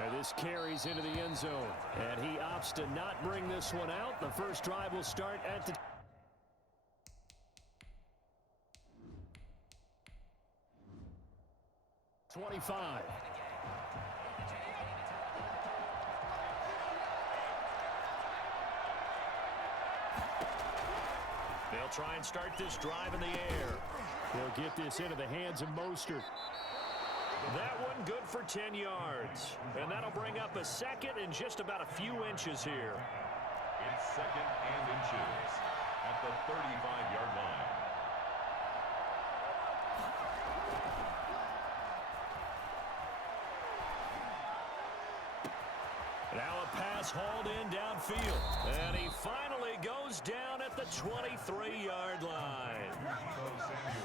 And this carries into the end zone. And he opts to not bring this one out. The first drive will start at the 25. They'll try and start this drive in the air. They'll get this into the hands of Mostert. That one good for 10 yards. And that'll bring up a second and just about a few inches here. It's second and inches at the 35-yard line. Now a pass hauled in downfield. And he finally goes down at the 23-yard line.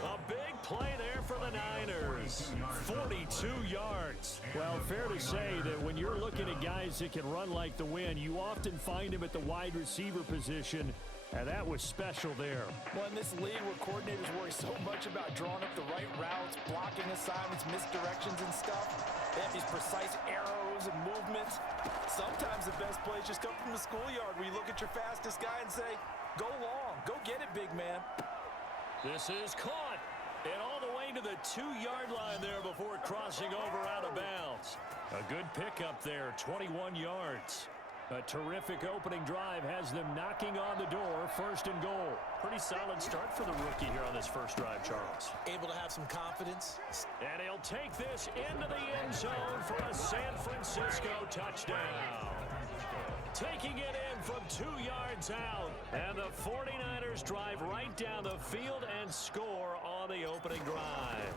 A big play there for the Niners. 42 yards. Well, fair to say that when you're looking at guys that can run like the wind, you often find him at the wide receiver position. And that was special there. Well, in this league where coordinators worry so much about drawing up the right routes, blocking assignments, misdirections and stuff, they have these precise arrows and movements. Sometimes the best plays just come from the schoolyard where you look at your fastest guy and say, go long, go get it, big man. This is caught. And all the way to the 2-yard line there before crossing over out of bounds. A good pickup there, 21 yards. A terrific opening drive has them knocking on the door, first and goal. Pretty solid start for the rookie here on this first drive, Charles. Able to have some confidence. And he'll take this into the end zone for a San Francisco touchdown. Taking it in from 2 yards out. And the 49ers drive right down the field and score on the opening drive.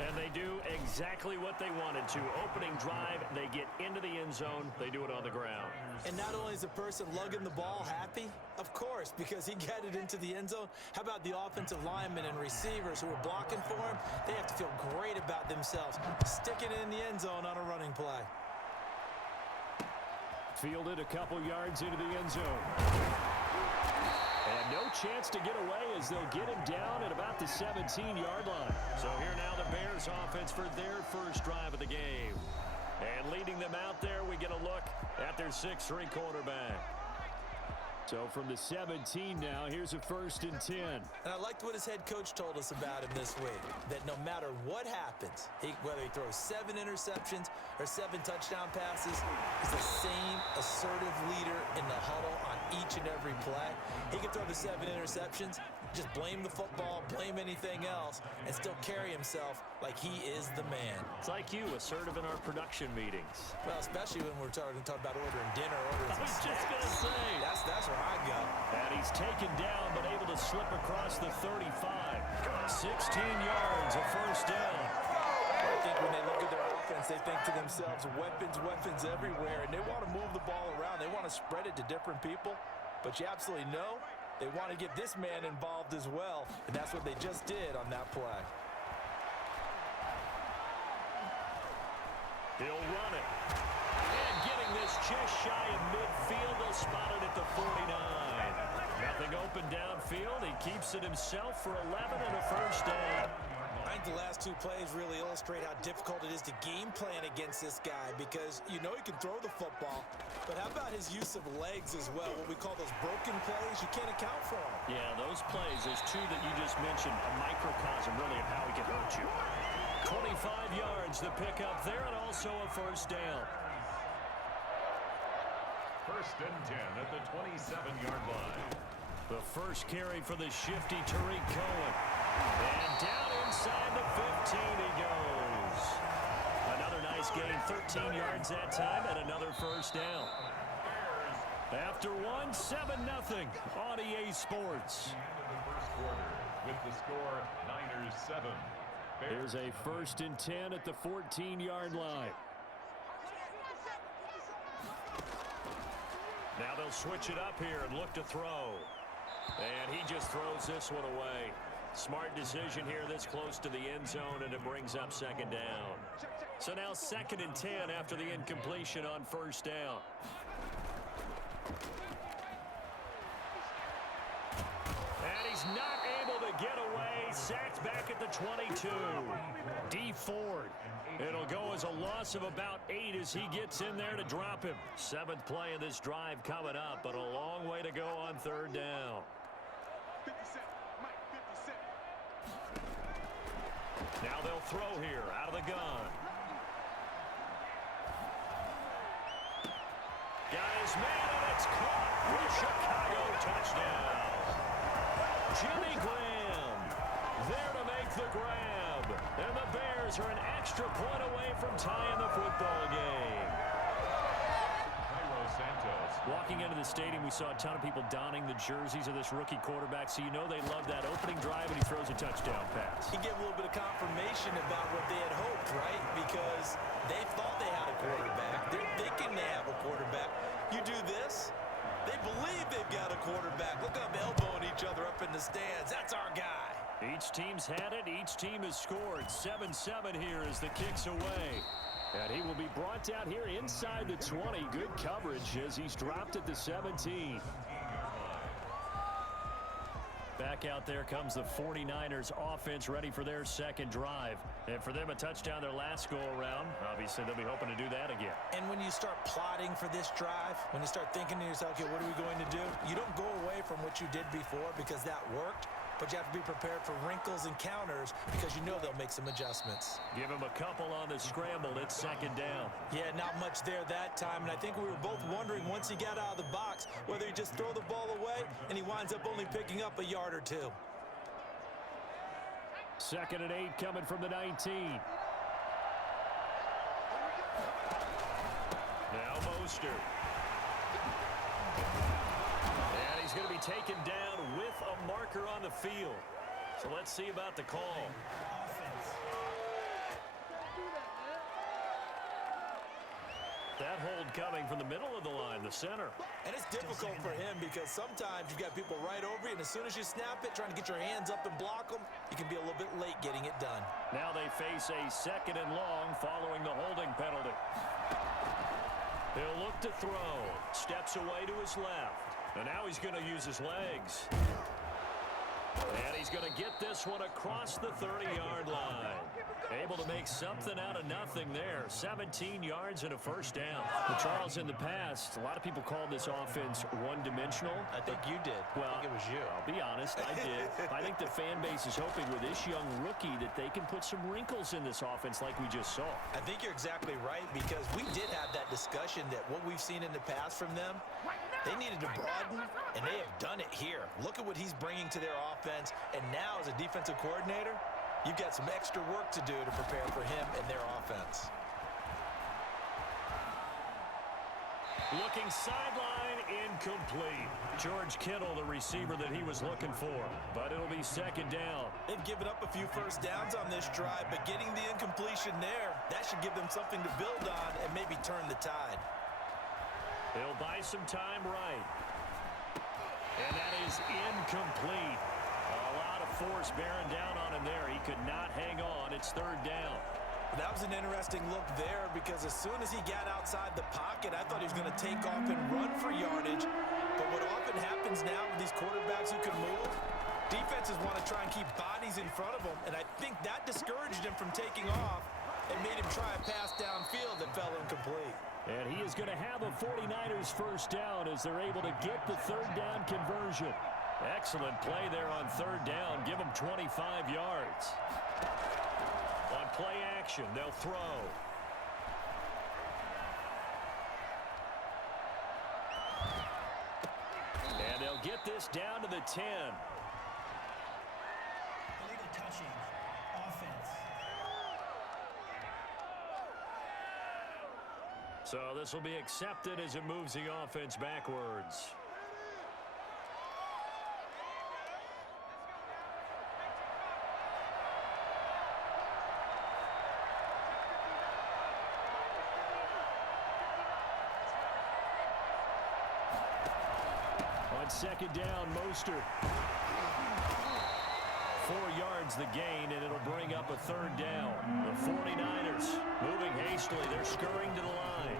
And they do exactly what they wanted to. Opening drive, they get into the end zone. They do it on the ground. And not only is the person lugging the ball happy, of course, because he got it into the end zone. How about the offensive linemen and receivers who are blocking for him? They have to feel great about themselves, sticking it in the end zone on a running play. Fielded a couple yards into the end zone. And no chance to get away as they'll get him down at about the 17-yard line. So here now the Bears offense for their first drive of the game. And leading them out there, we get a look at their 6'3" quarterback. So from the 17 now, here's a 1st and 10. And I liked what his head coach told us about him this week, that no matter what happens, whether he throws 7 interceptions or 7 touchdown passes, he's the same assertive leader in the huddle on each and every play. He can throw the 7 interceptions, just blame the football, blame anything else, and still carry himself like he is the man. It's like you, assertive in our production meetings. Well, especially when we're talking about ordering dinner, ordering some snacks. I was just going to say. That's where I go. And he's taken down, but able to slip across the 35. 16 yards, a first down. I think when they look at their offense, they think to themselves, weapons, weapons everywhere, and they want to move the ball around. They want to spread it to different people, but you absolutely know they want to get this man involved as well, and that's what they just did on that play. He'll run it. And getting this just shy of midfield, they'll spot it at the 49. Nothing open downfield. He keeps it himself for 11 and a first down. I think the last 2 plays really illustrate how difficult it is to game plan against this guy, because you know he can throw the football, but how about his use of legs as well, what we call those broken plays? You can't account for them. Yeah, those plays, those 2 that you just mentioned, a microcosm really of how he can hurt you. 25 yards, the pickup there, and also a first down. 1st and 10 at the 27-yard line. The first carry for the shifty Tariq Cohen. And down inside the 15 he goes. Another nice gain, 13 yards that time, and another first down. After one, 7-0 on EA Sports. End of the first quarter with the score Niners 7. Here's a 1st and 10 at the 14-yard line. Now they'll switch it up here and look to throw. And he just throws this one away. Smart decision here this close to the end zone, and it brings up 2nd down. So now 2nd and 10 after the incompletion on first down. And And he's not able to get away. Sacked back at the 22. D Ford. It'll go as a loss of about 8 as he gets in there to drop him. 7th play of this drive coming up, but a long way to go on 3rd down. Now they'll throw here out of the gun. Got his man, and it's caught for a Chicago touchdown. Jimmy Graham there to make the grab. And the Bears are an extra point away from tying the football game. Walking into the stadium, we saw a ton of people donning the jerseys of this rookie quarterback, so you know they love that opening drive, and he throws a touchdown pass. He gave a little bit of confirmation about what they had hoped, right? Because they thought they had a quarterback. They're thinking they have a quarterback. You do this, they believe they've got a quarterback. Look up, elbowing each other up in the stands. That's our guy. Each team's had it. Each team has scored. 7-7 here as the kick's away. And he will be brought down here inside the 20. Good coverage as he's dropped at the 17. Back out there comes the 49ers offense ready for their 2nd drive. And for them, a touchdown their last go-around. Obviously, they'll be hoping to do that again. And when you start plotting for this drive, when you start thinking to yourself, okay, what are we going to do? You don't go away from what you did before because that worked. But you have to be prepared for wrinkles and counters because you know they'll make some adjustments. Give him a couple on the scramble. It's 2nd down. Yeah, not much there that time. And I think we were both wondering once he got out of the box whether he just throw the ball away and he winds up only picking up a yard or 2. 2nd and 8 coming from the 19. Now Mostert. And he's going to be taken down with a marker on the field. So let's see about the call. That hold coming from the middle of the line, the center. And it's difficult for him because sometimes you've got people right over you, and as soon as you snap it, trying to get your hands up and block them, you can be a little bit late getting it done. Now they face a 2nd and long following the holding penalty. He'll look to throw. Steps away to his left. And now he's going to use his legs. And he's going to get this one across the 30-yard line. Able to make something out of nothing there. 17 yards and a 1st down. Well, Charles, in the past, a lot of people called this offense one-dimensional. I think you did. Well, I think it was you. I'll be honest, I did. I think the fan base is hoping with this young rookie that they can put some wrinkles in this offense like we just saw. I think you're exactly right because we did have that discussion that what we've seen in the past from them, they needed to broaden, and they have done it here. Look at what he's bringing to their offense, and now as a defensive coordinator, you've got some extra work to do to prepare for him and their offense. Looking sideline, incomplete. George Kittle, the receiver that he was looking for, but it'll be 2nd down. They've given up a few 1st downs on this drive, but getting the incompletion there, that should give them something to build on and maybe turn the tide. He'll buy some time right. And that is incomplete. A lot of force bearing down on him there. He could not hang on. It's 3rd down. That was an interesting look there because as soon as he got outside the pocket, I thought he was going to take off and run for yardage. But what often happens now with these quarterbacks who can move, defenses want to try and keep bodies in front of them. And I think that discouraged him from taking off and made him try a pass downfield that fell incomplete. And he is going to have a 49ers 1st down as they're able to get the 3rd down conversion. Excellent play there on 3rd down. Give them 25 yards. On play action, they'll throw. And they'll get this down to the 10. Illegal touching. Offense. So this will be accepted as it moves the offense backwards. On 2nd down, Mostert. 4 yards the gain, and it'll bring up a 3rd down. The 49ers moving hastily. They're scurrying to the line.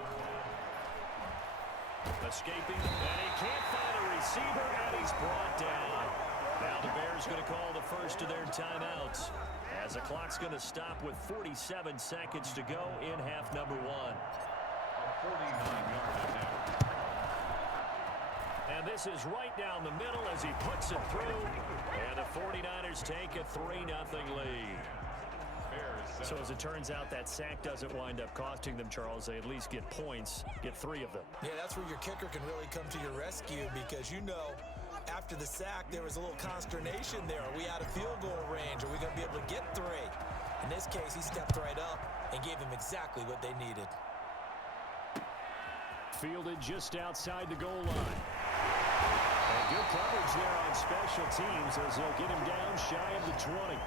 Escaping, and he can't find a receiver, and he's brought down. Now the Bears going to call the first of their timeouts, as the clock's going to stop with 47 seconds to go in half number one. A 49-yard attempt. And this is right down the middle as he puts it through. And the 49ers take a 3-0 lead. So as it turns out, that sack doesn't wind up costing them, Charles. They at least get points, get 3 of them. Yeah, that's where your kicker can really come to your rescue, because after the sack, there was a little consternation there. Are we out of field goal range? Are we going to be able to get 3? In this case, he stepped right up and gave them exactly what they needed. Fielded just outside the goal line. And good coverage there on special teams as they'll get him down shy of the 20.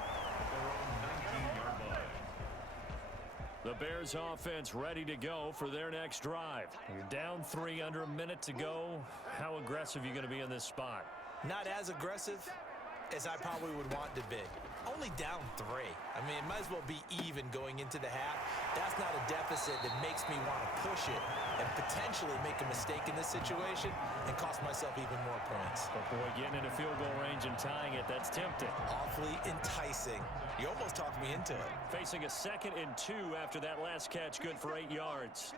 The Bears offense ready to go for their next drive. You're down 3 under a minute to go. How aggressive are you going to be in this spot? Not as aggressive as I probably would want to be. Only down 3. I mean, it might as well be even going into the half. That's not a deficit that makes me want to push it and potentially make a mistake in this situation and cost myself even more points. But boy, getting into field goal range and tying it, that's tempting. Awfully enticing. You almost talked me into it. Facing a 2nd and 2 after that last catch, good for 8 yards.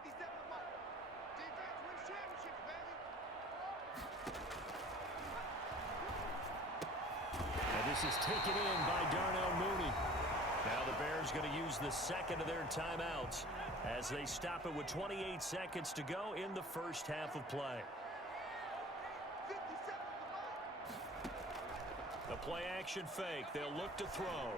This is taken in by Darnell Mooney. Now the Bears going to use the 2nd of their timeouts as they stop it with 28 seconds to go in the first half of play. The play action fake. They'll look to throw.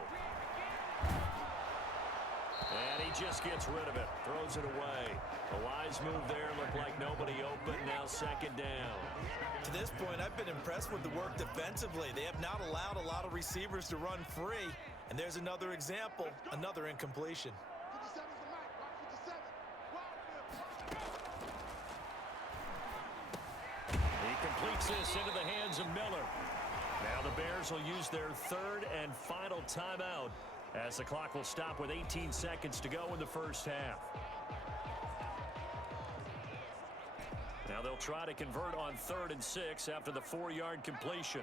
And he just gets rid of it. Throws it away. A wise move there. Looked like nobody open. Now 2nd down. To this point, I've been impressed with the work defensively. They have not allowed a lot of receivers to run free. And there's another example, another incompletion. He completes this into the hands of Miller. Now the Bears will use their 3rd and final timeout as the clock will stop with 18 seconds to go in the first half. Now they'll try to convert on 3rd and 6 after the 4-yard completion.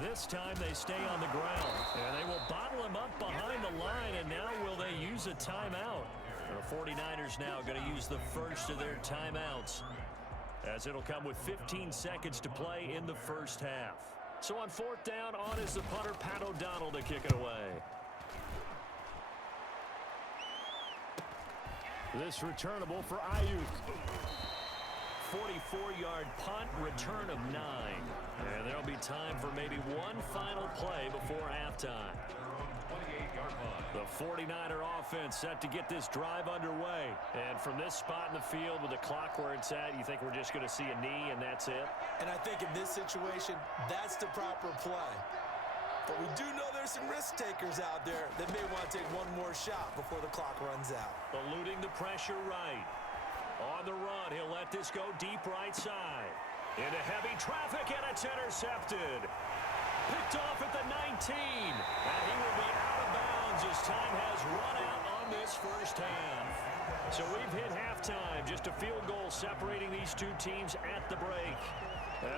This time they stay on the ground, and they will bottle him up behind the line, and now will they use a timeout? The 49ers now going to use the first of their timeouts, as it'll come with 15 seconds to play in the first half. So on 4th down, on is the punter, Pat O'Donnell, to kick it away. This returnable for Ayuk. 44-yard punt, return of 9. And there'll be time for maybe one final play before halftime. 28-yard line. The 49er offense set to get this drive underway. And from this spot in the field with the clock where it's at, you think we're just going to see a knee and that's it? And I think in this situation, that's the proper play. But we do know there's some risk takers out there that may want to take one more shot before the clock runs out. Eluding the pressure right. On the run, he'll let this go deep right side. Into heavy traffic, and it's intercepted. Picked off at the 19. And he will be out of bounds as time has run out on this first half. So we've hit halftime. Just a field goal separating these two teams at the break.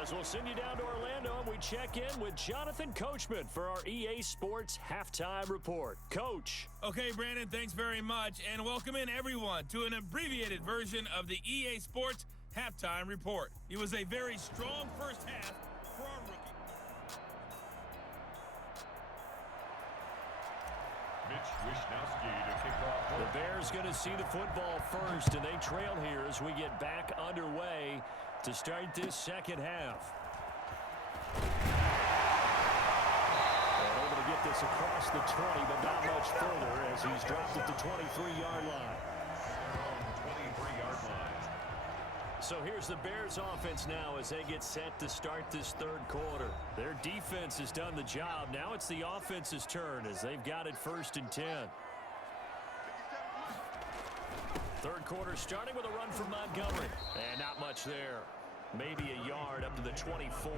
As we'll send you down to Orlando, and we check in with Jonathan Coachman for our EA Sports Halftime Report. Coach. Okay, Brandon, thanks very much, and welcome in everyone to an abbreviated version of the EA Sports Halftime Report. It was a very strong first half for our rookie. Mitch Wishnowsky to kick off. The Bears going to see the football first, and they trail here as we get back underway to start this second half. And able to get this across the 20, but not much further as he's dropped at the 23-yard line. 23-yard line. So here's the Bears offense now as they get set to start this third quarter. Their defense has done the job. Now it's the offense's turn as they've got it 1st and 10. Third quarter starting with a run from Montgomery. And not much there. Maybe a yard up to the 24.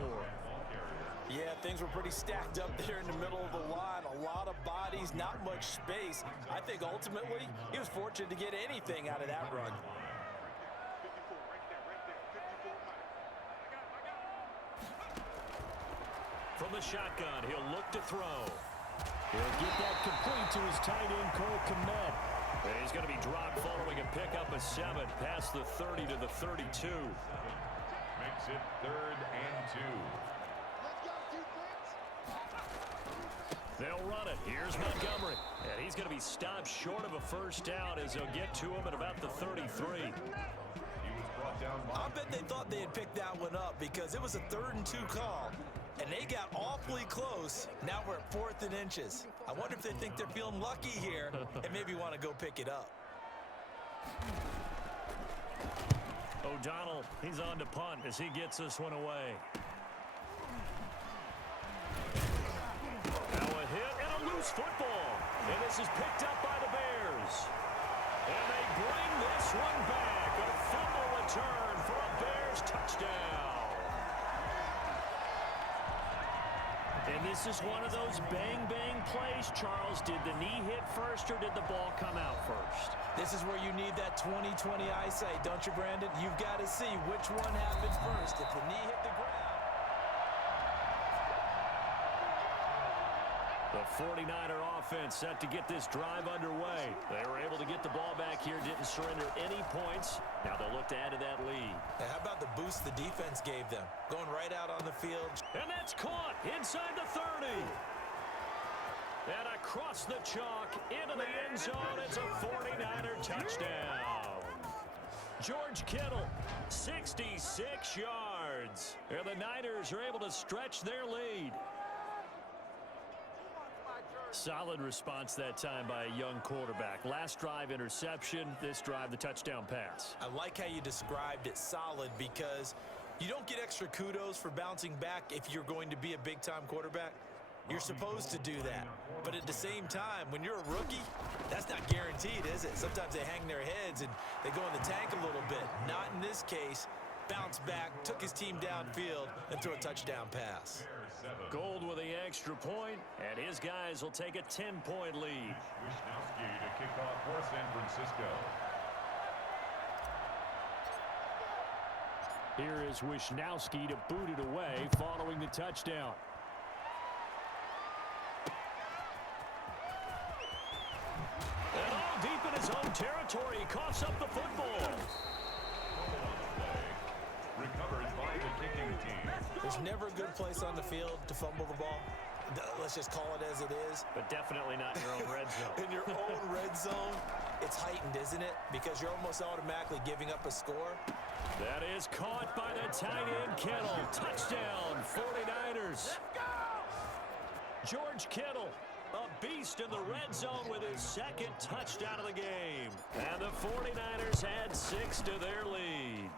Yeah, things were pretty stacked up there in the middle of the line. A lot of bodies, not much space. I think ultimately he was fortunate to get anything out of that run. from the shotgun. He'll look to throw. He'll get that complete to his tight end, Cole Kmet. And he's going to be dropped following a pickup of 7 past the 30 to the 32. Makes it 3rd and 2. They'll run it. Here's Montgomery. And he's going to be stopped short of a first down as they'll get to him at about the 33. I bet they thought they had picked that one up because it was a 3rd and 2 call. And they got awfully close. Now we're at 4th and inches. I wonder if they think they're feeling lucky here and maybe want to go pick it up. O'Donnell, he's on to punt as he gets this one away. Now a hit and a loose football. And this is picked up by the Bears. And they bring this one back. A fumble return for a Bears touchdown. And this is one of those bang-bang plays, Charles. Did the knee hit first or did the ball come out first? This is where you need that 20/20 eyesight, don't you, Brandon? You've got to see which one happened first. If the knee hit the ground. The 49er offense set to get this drive underway. They were able to get the ball back here, didn't surrender any points. Now they'll look to add to that lead. Now, how about the boost the defense gave them? Going right out on the field. And that's caught inside the 30. And across the chalk into the end zone. It's a 49er touchdown. George Kittle, 66 yards. And the Niners are able to stretch their lead. Solid response that time by a young quarterback. Last drive, interception. This drive, the touchdown pass. I like how you described it solid because you don't get extra kudos for bouncing back if you're going to be a big-time quarterback. You're supposed to do that. But at the same time, when you're a rookie, that's not guaranteed, is it? Sometimes they hang their heads and they go in the tank a little bit. Not in this case. Bounced back, took his team downfield, and threw a touchdown pass. Gold with the extra point, and his guys will take a 10-point lead. Wisnowski to kick off for San Francisco. Here is Wisnowski to boot it away following the touchdown. And all deep in his own territory, he coughs up the football. Recovered by the kicking team. There's never a good place on the field to fumble the ball. Let's just call it as it is. But definitely not in your own red zone. In your own red zone, it's heightened, isn't it? Because you're almost automatically giving up a score. That is caught by the tight end, Kittle. Touchdown, 49ers. George Kittle, a beast in the red zone with his second touchdown of the game. And the 49ers add 6 to their lead.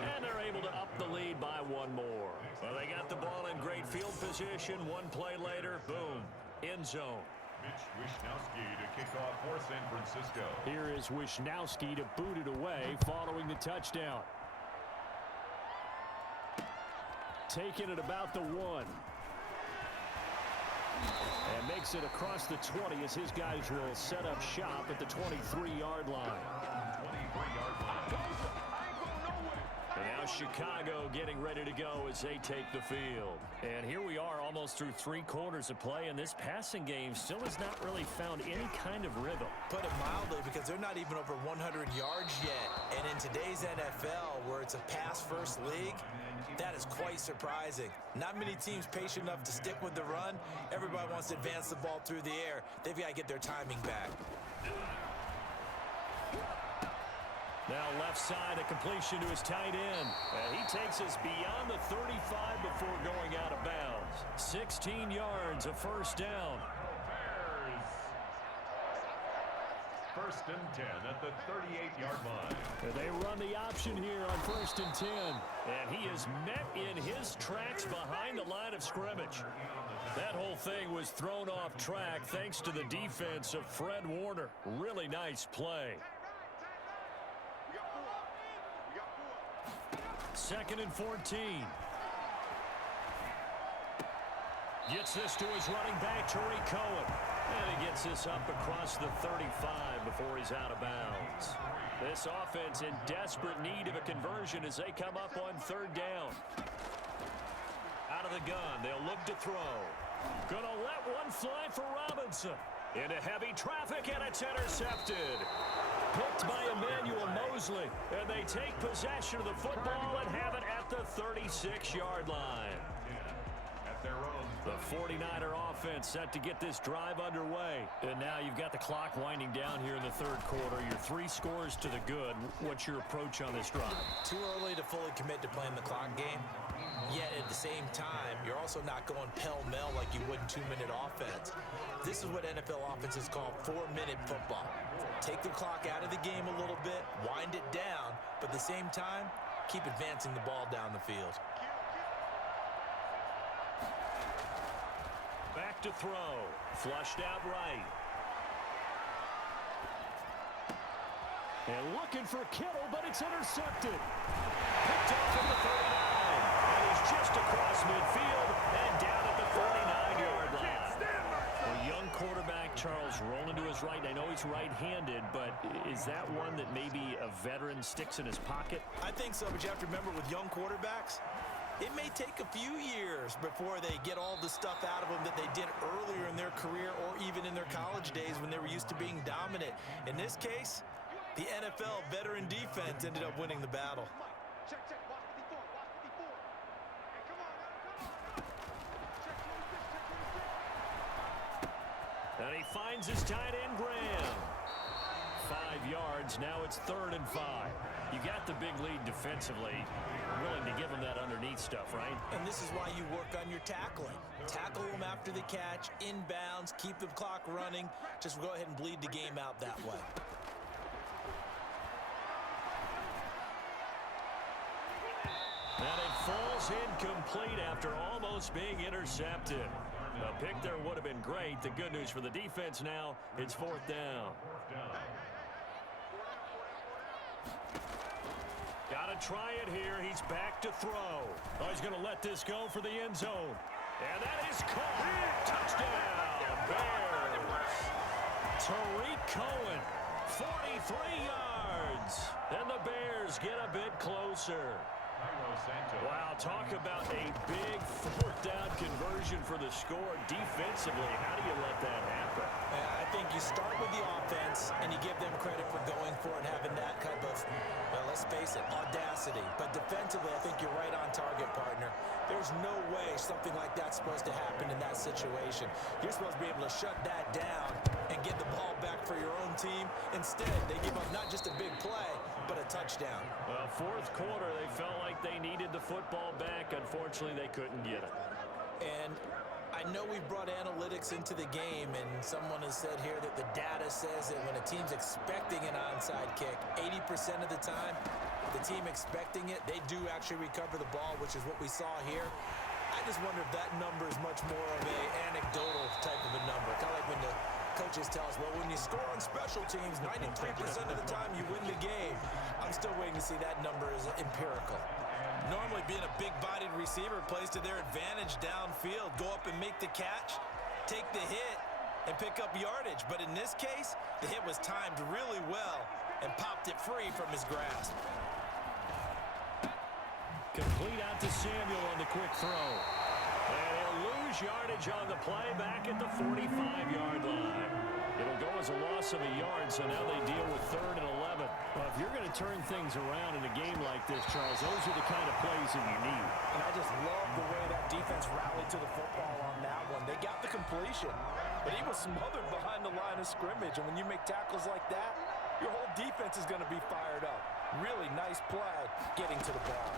And they're able to up the lead by one more. Well, they got the ball in great field position. One play later, boom, end zone. Mitch Wisnowski to kick off for San Francisco. Here is Wisnowski to boot it away following the touchdown. Taking it about the 1. And makes it across the 20 as his guys will set up shop at the 23-yard line. 23-yard line. And now Chicago getting ready to go as they take the field. And here we are almost through 3 quarters of play, and this passing game still has not really found any kind of rhythm. Put it mildly, because they're not even over 100 yards yet. And in today's NFL, where it's a pass-first league, that is quite surprising. Not many teams patient enough to stick with the run. Everybody wants to advance the ball through the air. They've got to get their timing back. Now left side, a completion to his tight end. And he takes us beyond the 35 before going out of bounds. 16 yards, a first down. Bears. First and 10 at the 38-yard line. And they run the option here on first and 10. And he is met in his tracks behind the line of scrimmage. That whole thing was thrown off track thanks to the defense of Fred Warner. Really nice play. Second and 14. Gets this to his running back, Trey Cohen. And he gets this up across the 35 before he's out of bounds. This offense in desperate need of a conversion as they come up on third down. Out of the gun, they'll look to throw. Gonna let one fly for Robinson. Into heavy traffic, and it's intercepted. Picked by Emmanuel Mosley. And they take possession of the football and have it at the 36-yard line. At their own. The 49er offense set to get this drive underway. And now you've got the clock winding down here in the third quarter. You're 3 scores to the good. What's your approach on this drive? Too early to fully commit to playing the clock game. Yet at the same time, you're also not going pell-mell like you would in 2-minute offense. This is what NFL offenses call 4-minute football. Take the clock out of the game a little bit, wind it down, but at the same time, keep advancing the ball down the field. Back to throw. Flushed out right. And looking for Kittle, but it's intercepted. Picked off from the 39. And he's just across midfield and down at the 49-yard line. A young quarterback, Charles, rolling to his right. I know he's right-handed, but is that one that maybe a veteran sticks in his pocket? I think so, but you have to remember with young quarterbacks, it may take a few years before they get all the stuff out of them that they did earlier in their career or even in their college days when they were used to being dominant. In this case, the NFL veteran defense ended up winning the battle. And he finds his tight end, Graham. 5 yards. Now it's 3rd and 5. You got the big lead defensively. Willing to give him that underneath stuff, right? And this is why you work on your tackling. Tackle them after the catch, inbounds, keep the clock running. Just go ahead and bleed the game out that way. And it falls incomplete after almost being intercepted. A pick there would have been great. The good news for the defense now, it's 4th down. Got to try it here. He's back to throw. Oh, he's going to let this go for the end zone. And that is caught. Touchdown, Bears. Tariq Cohen, 43 yards. And the Bears get a bit closer. Wow, talk about a big 4th down conversion for the score. Defensively, how do you let that happen? I think you start with the offense and you give them credit for going for it, having that kind of, well, let's face it, audacity. But defensively, I think you're right on target, partner. There's no way something like that's supposed to happen in that situation. You're supposed to be able to shut that down and get the ball back for your own team. Instead, they give up not just a big play, but a touchdown. Well, 4th quarter, they felt like they needed the football back. Unfortunately, they couldn't get it. And I know we've brought analytics into the game, and someone has said here that the data says that when a team's expecting an onside kick, 80% of the time, the team expecting it, they do actually recover the ball, which is what we saw here. I just wonder if that number is much more of an anecdotal type of a number. Kind of like when the coaches tell us, well, when you score on special teams, 93% of the time you win the game. I'm still waiting to see that number is empirical. Normally being a big-bodied receiver plays to their advantage downfield. Go up and make the catch, take the hit, and pick up yardage. But in this case, the hit was timed really well and popped it free from his grasp. Complete out to Samuel on the quick throw. And he'll lose yardage on the play back at the 45-yard line. It'll go as a loss of a yard, so now they deal with 3rd and 11. Well, if you're going to turn things around in a game like this, Charles, those are the kind of plays that you need. And I just love the way that defense rallied to the football on that one. They got the completion, but he was smothered behind the line of scrimmage. And when you make tackles like that, your whole defense is going to be fired up. Really nice play getting to the ball.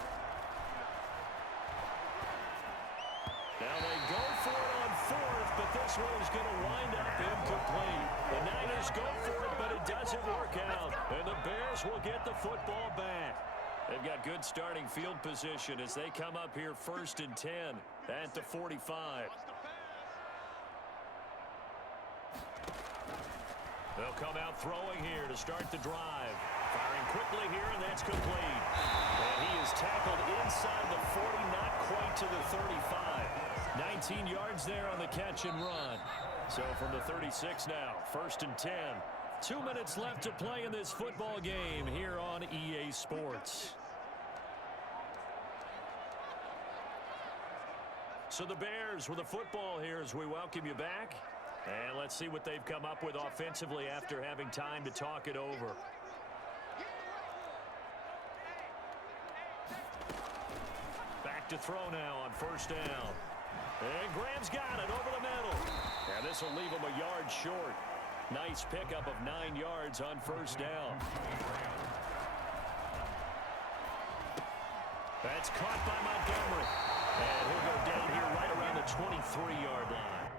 Now they go for it on 4th, but this one is going to wind up incomplete. The Niners go for it, but it doesn't work out. And the Bears will get the football back. They've got good starting field position as they come up here 1st and 10 at the 45. They'll come out throwing here to start the drive. Firing quickly here, and that's complete. And he is tackled inside the 40, not quite to the 35. 19 yards there on the catch and run. So from the 36 now, 1st and 10. 2 minutes left to play in this football game here on EA Sports. So the Bears with the football here as we welcome you back. And let's see what they've come up with offensively after having time to talk it over. Back to throw now on first down. And Graham's got it over the middle. And this will leave him a yard short. Nice pickup of 9 yards on first down. That's caught by Montgomery. And he'll go down here right around the 23-yard line.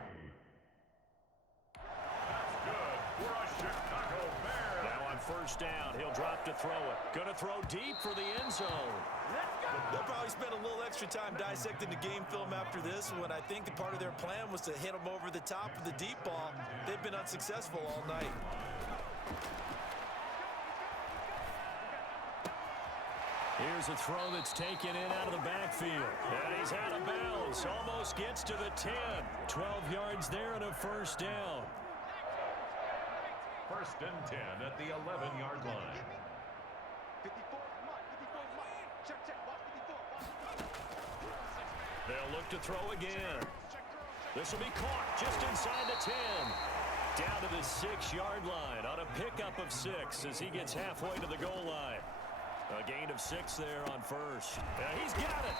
That's good for a Chicago Bear. Now on first down, he'll drop to throw it. Going to throw deep for the end zone. They'll probably spend a little extra time dissecting the game film after this one. I think the part of their plan was to hit them over the top of the deep ball. They've been unsuccessful all night. Here's a throw that's taken in out of the backfield. And he's out of bounds. Almost gets to the 10. 12 yards there and a first down. First and 10 at the 11-yard line. They'll look to throw again. This will be caught just inside the 10. Down to the 6-yard line on a pickup of 6 as he gets halfway to the goal line. A gain of 6 there on first. He's got it.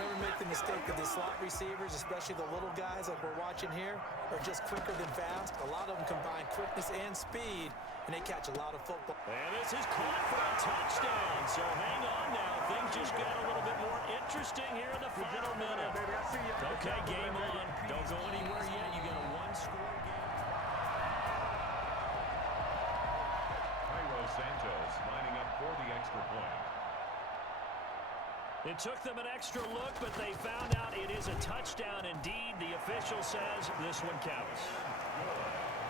Never make the mistake of the slot receivers, especially the little guys like we're watching here, are just quicker than fast. A lot of them combine quickness and speed, and they catch a lot of football. And this is caught for a touchdown. So hang on now. Things just got a little bit more interesting here in the final minute. Okay, game on. Don't go anywhere yet. You got a one-score game. Santos lining up for the extra point. It took them an extra look, but they found out it is a touchdown indeed. The official says this one counts.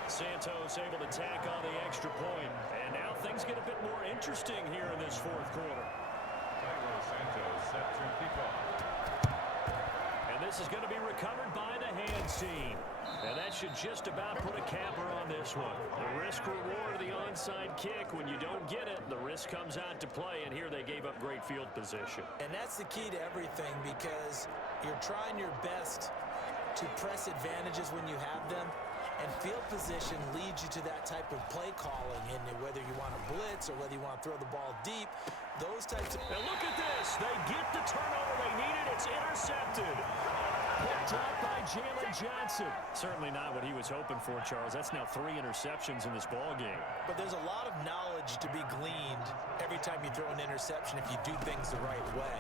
Santos able to tack on the extra point. And now things get a bit more interesting here in this fourth quarter. Santos set to kick off. And this is going to be recovered by the hands team. And that should just about put a capper on this one. The risk-reward of the onside kick. When you don't get it, the risk comes out to play. And here they gave up great field position. And that's the key to everything, because you're trying your best to press advantages when you have them. And field position leads you to that type of play calling. And whether you want to blitz or whether you want to throw the ball deep, those types of... And look at this. They get the turnover they needed. It's intercepted. Picked up by Jalen Johnson. Certainly not what he was hoping for, Charles. That's now 3 interceptions in this ball game. But there's a lot of knowledge to be gleaned every time you throw an interception if you do things the right way.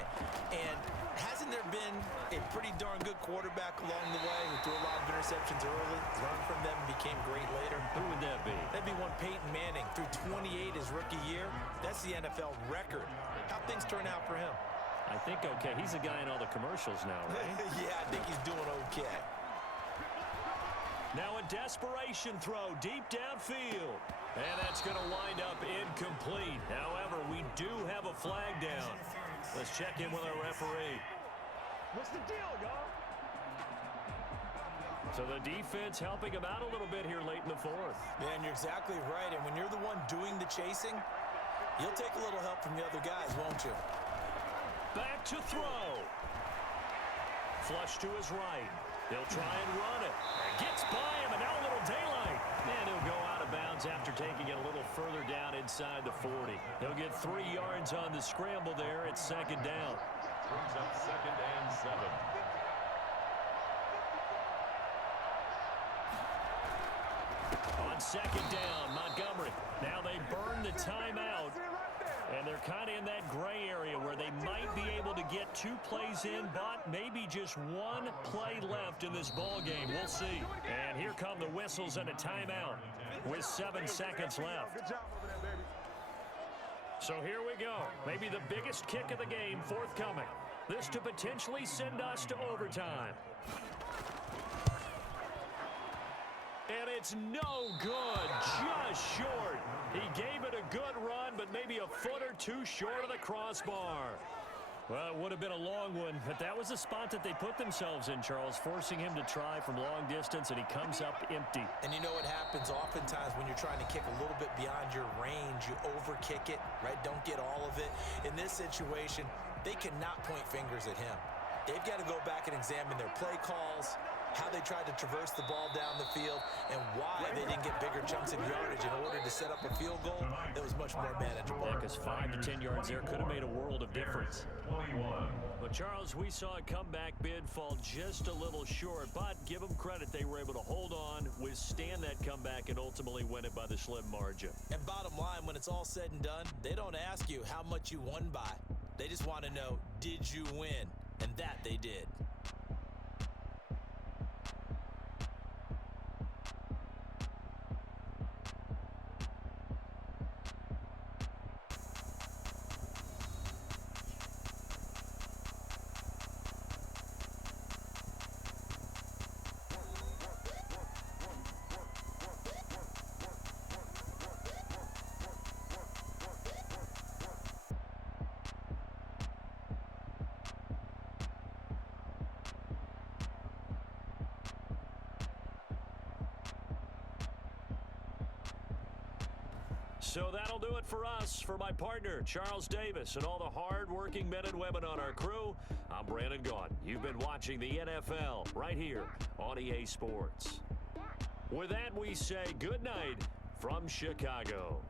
And hasn't there been a pretty darn good quarterback along the way who threw a lot of interceptions early, learned from them, and became great later? Who would that be? That'd be one Peyton Manning. Threw 28 his rookie year. That's the NFL record. How'd things turn out for him? I think okay. He's a guy in all the commercials now, right? Yeah, I think he's doing okay. Now a desperation throw deep downfield. And that's going to wind up incomplete. However, we do have a flag down. Let's check in with our referee. What's the deal, y'all? So the defense helping him out a little bit here late in the fourth. Yeah, and you're exactly right. And when you're the one doing the chasing, you'll take a little help from the other guys, won't you? Back to throw. Flush to his right. He'll try and run it. Gets by him, and now a little daylight. And he'll go out of bounds after taking it a little further down inside the 40. He'll get 3 yards on the scramble there. It's second down. Brings up second and 7. On second down, Montgomery. Now they burn the timeout. And they're kind of in that gray area where they might be able to get 2 plays in, but maybe just 1 play left in this ball game. We'll see. And here come the whistles and a timeout with 7 seconds left. So here we go. Maybe the biggest kick of the game forthcoming. This to potentially send us to overtime. And it's no good, just short. He gave it a good run, but maybe a foot or 2 short of the crossbar. Well, it would have been a long one, but that was the spot that they put themselves in, Charles, forcing him to try from long distance, and he comes up empty. And you know what happens oftentimes when you're trying to kick a little bit beyond your range, you overkick it, right? Don't get all of it. In this situation, they cannot point fingers at him. They've got to go back and examine their play calls, how they tried to traverse the ball down the field, and why they didn't get bigger chunks of yardage in order to set up a field goal that was much more manageable. Because 5 to 10 yards there could have made a world of difference. But, Charles, we saw a comeback bid fall just a little short, but give them credit. They were able to hold on, withstand that comeback, and ultimately win it by the slim margin. And bottom line, when it's all said and done, they don't ask you how much you won by. They just want to know, did you win? And that they did. So that'll do it for us. For my partner, Charles Davis, and all the hard-working men and women on our crew, I'm Brandon Gaudin. You've been watching the NFL right here on EA Sports. With that, we say good night from Chicago.